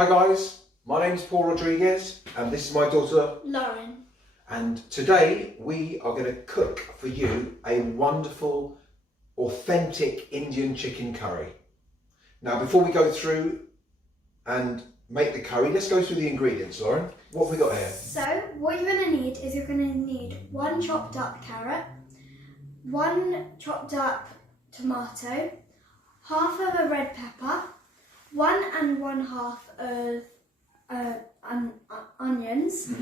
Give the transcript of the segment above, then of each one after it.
Hi guys, my name's Paul Rodrigues and this is my daughter Lauren. And today we are going to cook for you a wonderful, authentic Indian chicken curry. Now before we go through and make the curry, let's go through the ingredients, Lauren. What have we got here? So what you're going to need is you're going to need 1 chopped up carrot, 1 chopped up tomato, half of a red pepper, 1 1/2 of onions,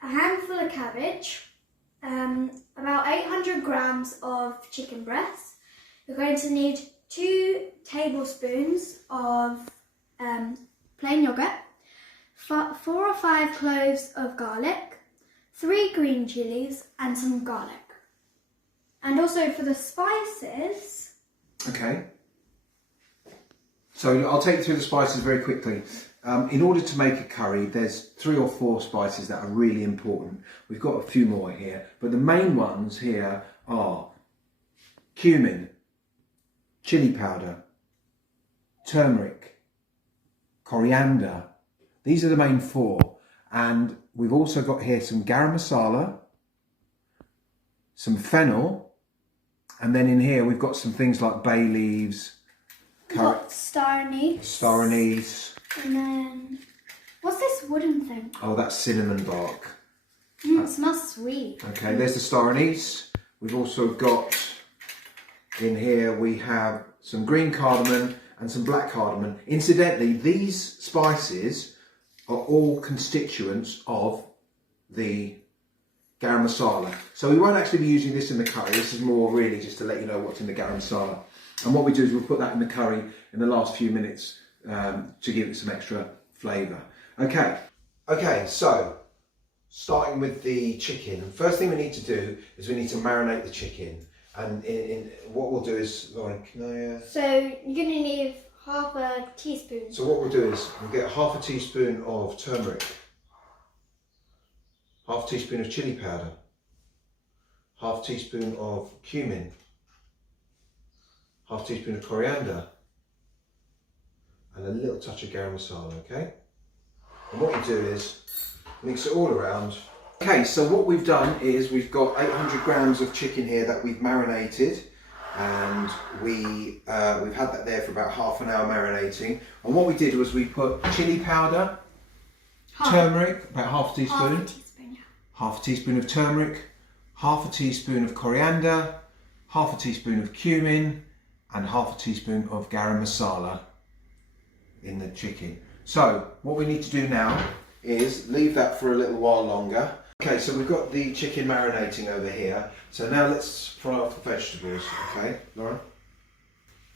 a handful of cabbage, about 800 grams of chicken breast. You're going to need 2 tablespoons of plain yogurt, 4 or 5 cloves of garlic, 3 green chilies and some garlic. And also for the spices. Okay. So I'll take you through the spices very quickly. In order to make a curry, there's 3 or 4 spices that are really important. We've got a few more here, but the main ones here are cumin, chili powder, turmeric, coriander. These are the main 4. And we've also got here some garam masala, some fennel, and then in here we've got some things like bay leaves, Star anise. And then, what's this wooden thing? Oh, that's cinnamon bark. It smells sweet. Okay, there's the star anise. We've also got, in here we have some green cardamom and some black cardamom. Incidentally, these spices are all constituents of the garam masala. So we won't actually be using this in the curry. This is more really just to let you know what's in the garam masala. And what we do is we'll put that in the curry in the last few minutes to give it some extra flavour. Okay, so starting with the chicken. First thing we need to do is we need to marinate the chicken. And what we'll do is, Lauren, can I... So you're going to need half a teaspoon. So what we'll do is we'll get half a teaspoon of turmeric, half a teaspoon of chili powder, half a teaspoon of cumin, half a teaspoon of coriander, and a little touch of garam masala, okay? And what you do is mix it all around. Okay, so what we've done is we've got 800 grams of chicken here that we've marinated, and we've had that there for about half an hour marinating. And what we did was we put chili powder, turmeric, about half a teaspoon, half a teaspoon of turmeric, half a teaspoon of coriander, half a teaspoon of cumin, and half a teaspoon of garam masala in the chicken. So what we need to do now is leave that for a little while longer. Okay, so we've got the chicken marinating over here. So now let's fry off the vegetables, okay, Lauren?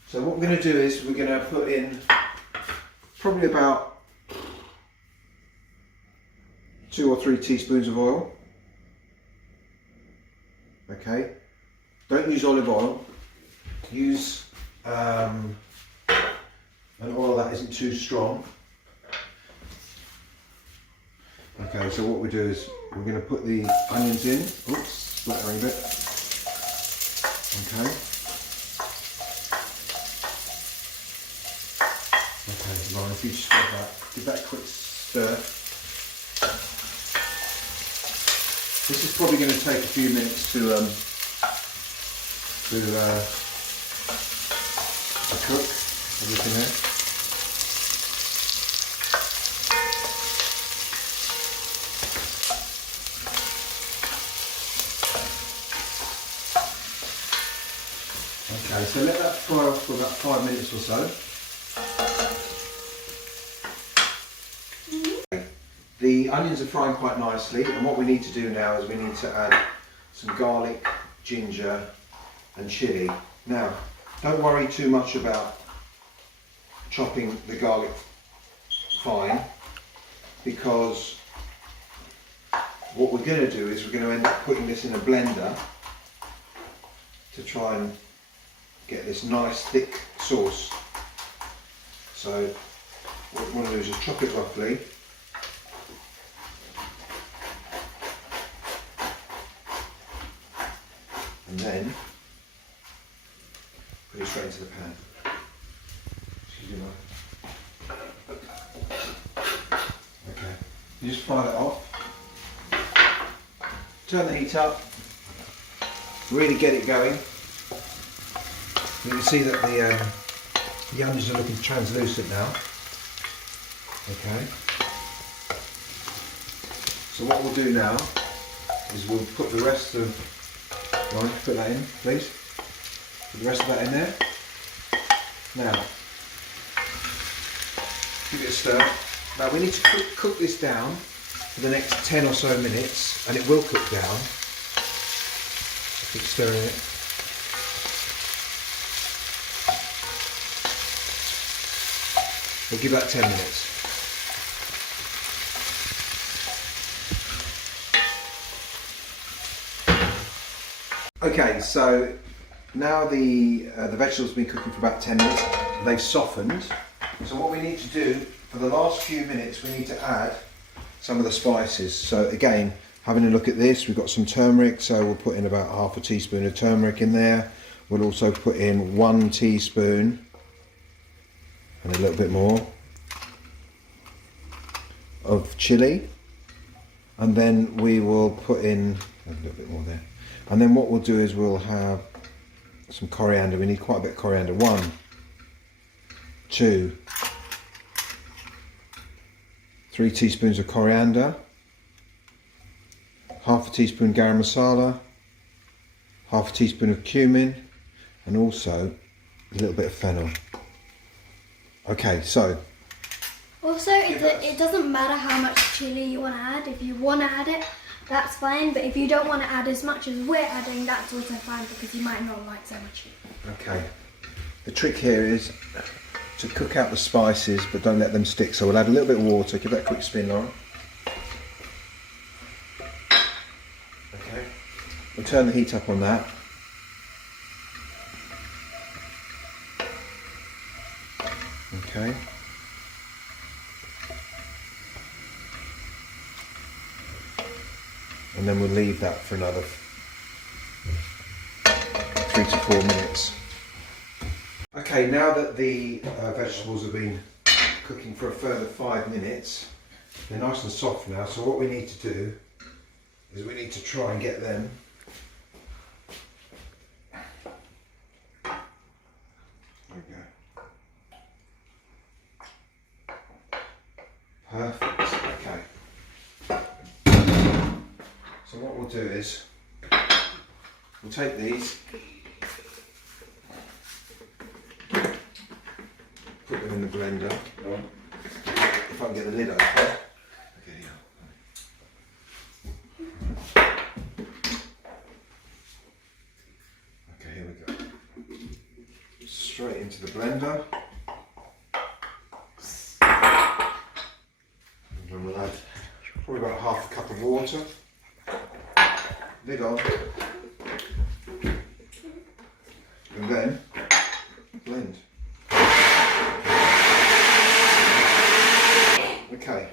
So what we're going to do is we're going to put in probably about 2 or 3 teaspoons of oil. Okay, don't use olive oil. Use an oil that isn't too strong. Okay, so what we do is we're going to put the onions in. Oops, splattering a bit. Okay. Okay, Lauren, if you just give that a quick stir. This is probably going to take a few minutes to cook everything there. Okay, so let that fry off for about 5 minutes or so. The onions are frying quite nicely, and what we need to do now is we need to add some garlic, ginger and chilli. Now, don't worry too much about chopping the garlic fine, because what we're going to do is we're going to end up putting this in a blender to try and get this nice thick sauce. So what we want to do is just chop it roughly. And then put it straight into the pan. Excuse me, You just fry that off. Turn the heat up. Really get it going. You can see that the onions are looking translucent now. Okay. So what we'll do now is we'll put the rest of, Lauren, put that in, please. Put the rest of that in there. Now, give it a stir. Now we need to cook this down for the next 10 or so minutes, and it will cook down. Keep stirring it. We'll give that 10 minutes. Okay, so now the vegetables have been cooking for about 10 minutes. They've softened. So what we need to do for the last few minutes, we need to add some of the spices. So again, having a look at this, we've got some turmeric, so we'll put in about half a teaspoon of turmeric in there. We'll also put in 1 teaspoon and a little bit more of chili, and then we will put in a little bit more there. And then what we'll do is we'll have some coriander. We need quite a bit of coriander. 1, 2, 3 teaspoons of coriander, half a teaspoon garam masala, half a teaspoon of cumin, and also a little bit of fennel. Okay, so also it doesn't matter how much chili you want to add. If you want to add it, that's fine, but if you don't want to add as much as we're adding, that's also fine, because you might not like so much chili. Okay, the trick here is to cook out the spices but don't let them stick, so we'll add a little bit of water. Give that a quick spin, Lauren. Okay, we'll turn the heat up on that. Okay. And then we'll leave that for another 3 to 4 minutes. Okay, now that the vegetables have been cooking for a further 5 minutes, they're nice and soft now, so what we need to do is we need to try and get them perfect. Okay. So what we'll do is we'll take these, put them in the blender. If I can get the lid open. Okay, yeah. Okay, here we go. Straight into the blender. And then we'll add probably about half a cup of water. Lid on. And then blend. Okay,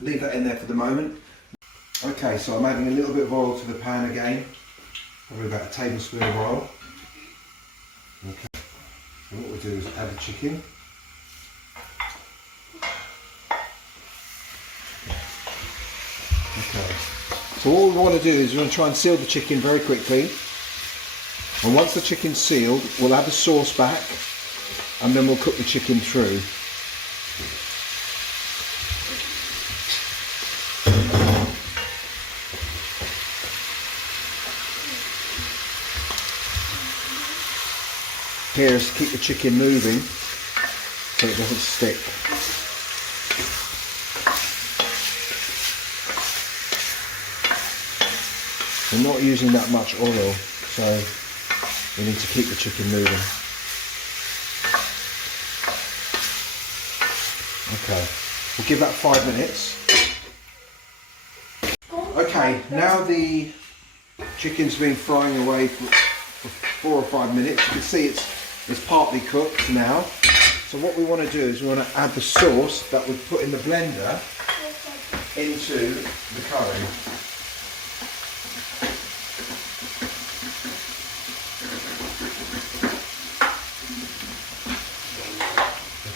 leave that in there for the moment. Okay, so I'm adding a little bit of oil to the pan again, probably about a tablespoon of oil. Okay, so what we'll do is add the chicken. Okay, so all we want to do is we want to try and seal the chicken very quickly. And once the chicken's sealed, we'll add the sauce back and then we'll cook the chicken through. Here is to keep the chicken moving so it doesn't stick. We're not using that much oil, so we need to keep the chicken moving. Okay, we'll give that 5 minutes. Okay, now the chicken's been frying away for 4 or 5 minutes. You can see it's partly cooked now. So what we want to do is we want to add the sauce that we put in the blender into the curry.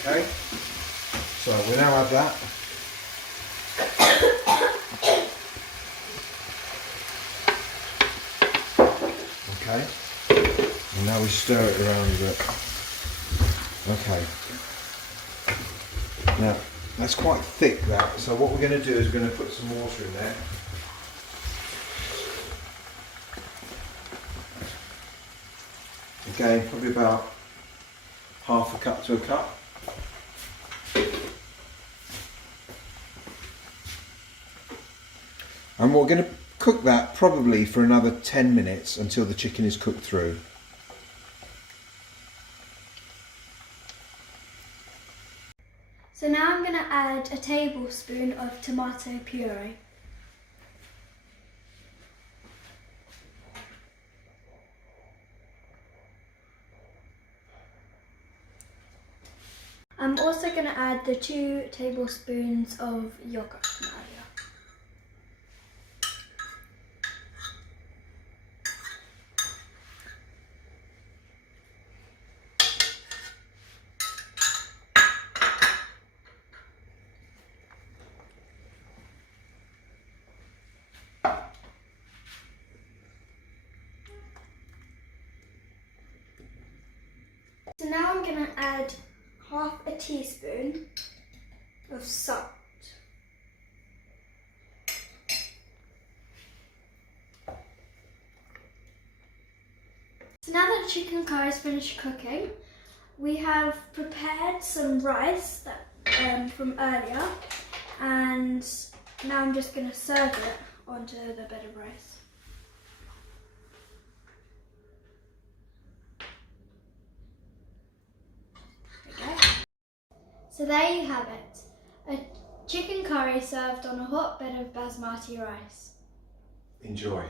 Okay, so we'll now add that. Okay, and now we stir it around a bit. Okay, now that's quite thick that, so what we're going to do is we're going to put some water in there. Again, probably about half a cup to a cup. And we're going to cook that probably for another 10 minutes until the chicken is cooked through. So now I'm going to add a tablespoon of tomato puree. I'm also going to add the 2 tablespoons of yogurt from earlier. So now I'm going to add half a teaspoon of salt. So now that the chicken curry is finished cooking, we have prepared some rice that, from earlier, and now I'm just going to serve it onto the bed of rice. So there you have it, a chicken curry served on a hot bed of basmati rice. Enjoy.